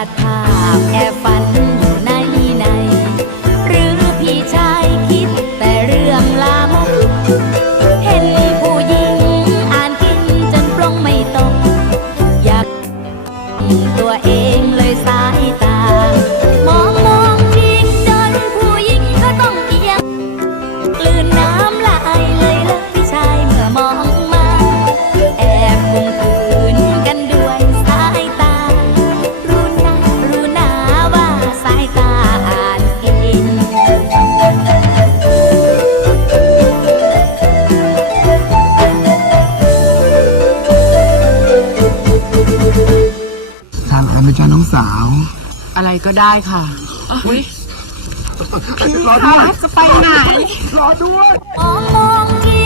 าดภาพแอบ นะจ๊ะน้องสาว อะไรก็ได้ค่ะ อุ้ยรอด้วยจะไปไหน รอด้วย